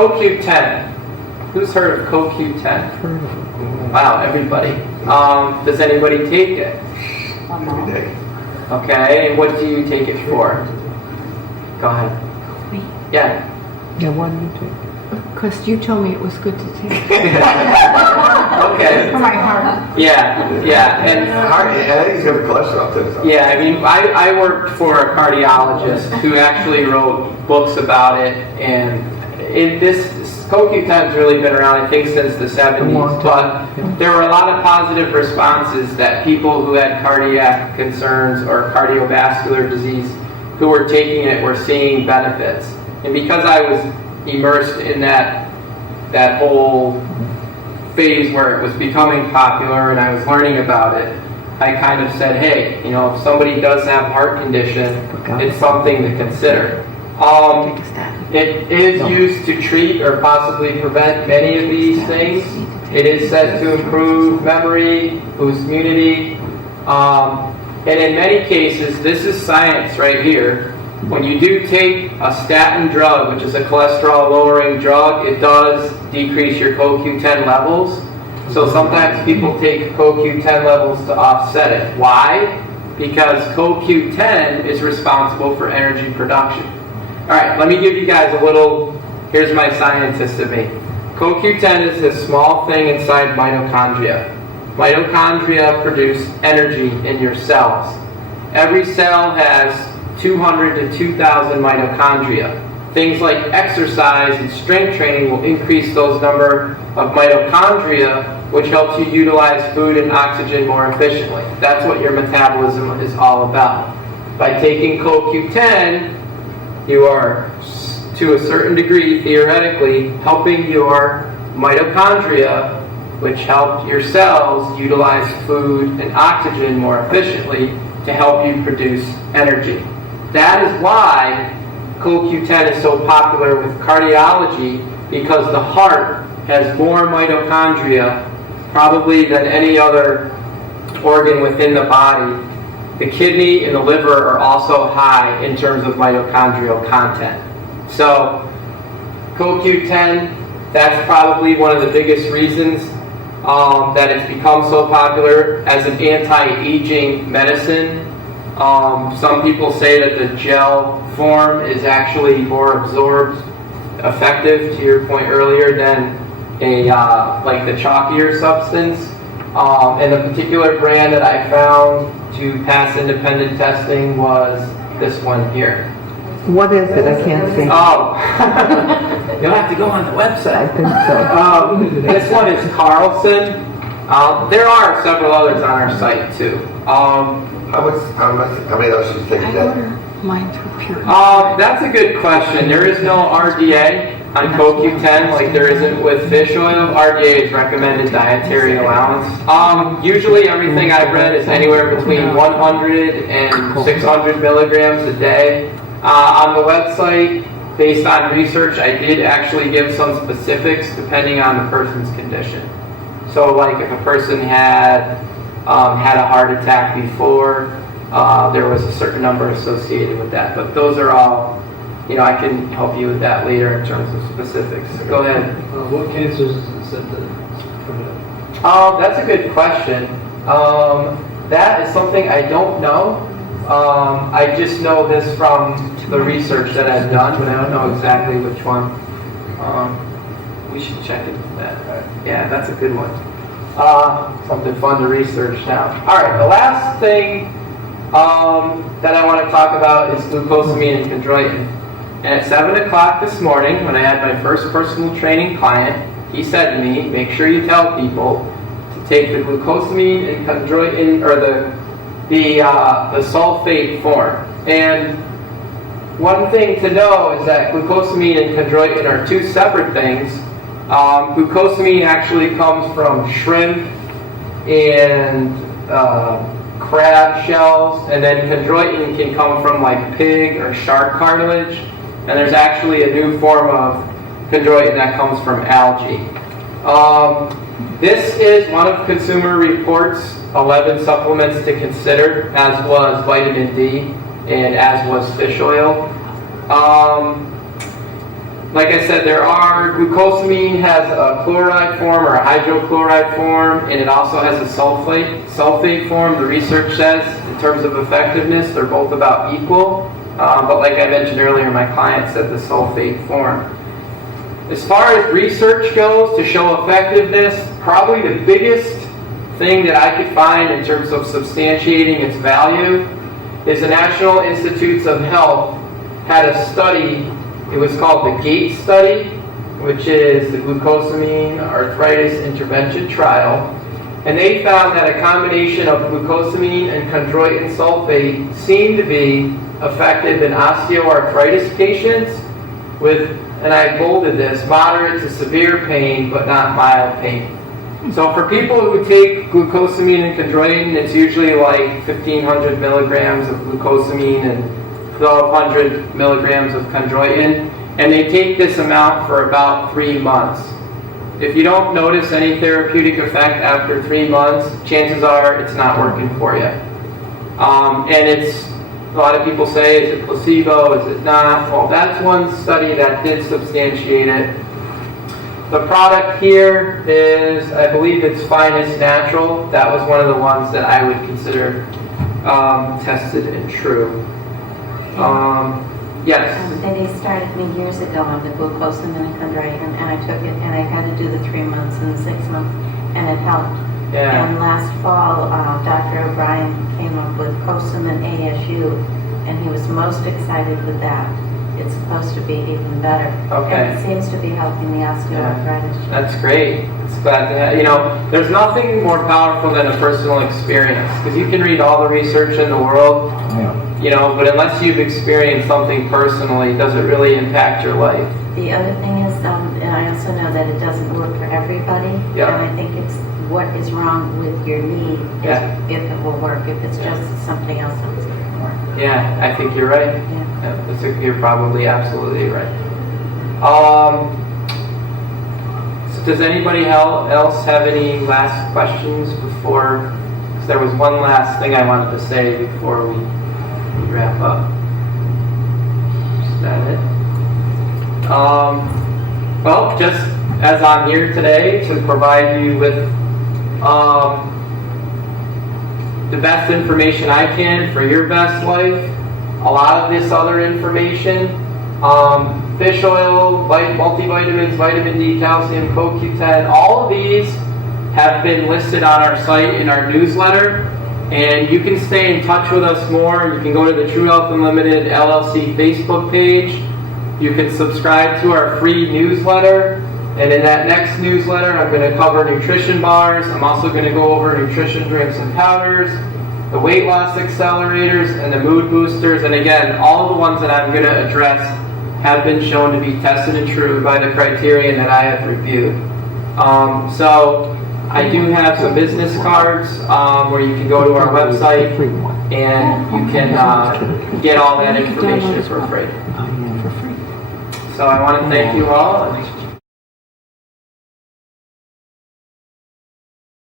CoQ10. Who's heard of CoQ10? Wow, everybody. Does anybody take it? Every day. Okay, and what do you take it for? Go ahead. Yeah. Yeah, why do you take it? Because you told me it was good to take. Okay. For my heart. Yeah, and I think it's good for cholesterol too. So. yeah, I mean, I worked for a cardiologist who actually wrote books about it, and this CoQ10 has really been around, I think, since the 70s, but there were a lot of positive responses that people who had cardiac concerns or cardiovascular disease who were taking it were seeing benefits. And because I was immersed in that whole phase where it was becoming popular and I was learning about it, I kind of said, hey, you know, if somebody does have a heart condition, it's something to consider. It is used to treat or possibly prevent many of these things. It is said to improve memory, boost immunity, and in many cases, this is science right here. When you do take a statin drug, which is a cholesterol-lowering drug, it does decrease your CoQ10 levels. So sometimes people take CoQ10 levels to offset it. Why? Because CoQ10 is responsible for energy production. All right, let me give you guys a little, here's my scientist in me. CoQ10 is this small thing inside mitochondria. Mitochondria produce energy in your cells. Every cell has 200 to 2,000 mitochondria. Things like exercise and strength training will increase those number of mitochondria, which helps you utilize food and oxygen more efficiently. That's what your metabolism is all about. By taking CoQ10, you are, to a certain degree, theoretically, helping your mitochondria, which help your cells utilize food and oxygen more efficiently to help you produce energy. That is why CoQ10 is so popular with cardiology, because the heart has more mitochondria probably than any other organ within the body. The kidney and the liver are also high in terms of mitochondrial content. So CoQ10, that's probably one of the biggest reasons that it's become so popular as an anti-aging medicine. Some people say that the gel form is actually more absorbed, effective, to your point earlier, than like the chalkier substance. And the particular brand that I found to pass independent testing was this one here. What is it? I can't see. Oh, you'll have to go on the website. I think so. This one is Carlson. There are several others on our site too. How many else do you think I that? order mine through Pure. That's a good question. There is no RDA on CoQ10 like there isn't with fish oil. RDA is recommended dietary allowance. Usually everything I've read is anywhere between 100 and 600 milligrams a day. On the website, based on research, I did actually give some specifics depending on the person's condition. So like if a person had a heart attack before, there was a certain number associated with that. But those are all, I can help you with that later in terms of specifics. Go ahead. What cancers is it said to prevent? That's a good question. That is something I don't know. I just know this from the research that I've done, but I don't know exactly which one. We should check into that. Yeah, that's a good one. Something fun to research now. All right, the last thing that I want to talk about is glucosamine and chondroitin. And at 7 o'clock this morning, when I had my first personal training client, he said to me, make sure you tell people to take the glucosamine and chondroitin, or the sulfate form. And one thing to know is that glucosamine and chondroitin are two separate things. Glucosamine actually comes from shrimp and crab shells, and then chondroitin can come from like pig or shark cartilage. And there's actually a new form of chondroitin that comes from algae. This is one of Consumer Reports' 11 supplements to consider, as was vitamin D and as was fish oil. like I said, glucosamine has a chloride form or a hydrochloride form, and it also has a sulfate form. The research says, in terms of effectiveness, they're both about equal. But like I mentioned earlier, my client said the sulfate form. As far as research goes to show effectiveness, probably the biggest thing that I could find in terms of substantiating its value is the National Institutes of Health had a study. It was called the GATE study, which is the glucosamine arthritis intervention trial. And they found that a combination of glucosamine and chondroitin sulfate seemed to be effective in osteoarthritis patients with, and I bolded this, moderate to severe pain, but not mild pain. So for people who take glucosamine and chondroitin, it's usually like 1,500 milligrams of glucosamine and 1,200 milligrams of chondroitin, and they take this amount for about 3 months. If you don't notice any therapeutic effect after 3 months, chances are it's not working for you. And it's, a lot of people say, is it placebo, is it not? Well, that's one study that did substantiate it. The product here is, I believe it's Finest Natural. That was one of the ones that I would consider tested and true. Yes? They started me years ago on the glucosamine and chondroitin, and I took it, and I had to do the 3 months and the 6 months, and it helped. Yeah. And last fall, Dr. O'Brien came up with Cosamin ASU, and he was most excited with that. It's supposed to be even better. Okay. And it seems to be helping the osteoarthritis. That's great. It's glad to have, there's nothing more powerful than a personal experience, because you can read all the research in the world, but unless you've experienced something personally, does it really impact your life? The other thing is, and I also know that it doesn't work for everybody. Yeah. And I think it's what is wrong with your knee if it will work. If it's just something else that was going to work. Yeah, I think you're right. Yeah. You're probably absolutely right. So does anybody else have any last questions before? Because there was one last thing I wanted to say before we wrap up. Is that it? Well, just as I'm here today to provide you with the best information I can for your best life. A lot of this other information, fish oil, multivitamins, vitamin D, calcium, CoQ10, all of these have been listed on our site in our newsletter. And you can stay in touch with us more. You can go to the True Health Unlimited LLC Facebook page. You can subscribe to our free newsletter. And in that next newsletter, I'm going to cover nutrition bars. I'm also going to go over nutrition drinks and powders, the weight loss accelerators, and the mood boosters. And again, all the ones that I'm going to address have been shown to be tested and true by the criterion that I have reviewed. So I do have some business cards where you can go to our website and you can get all that information for free. So I want to thank you all.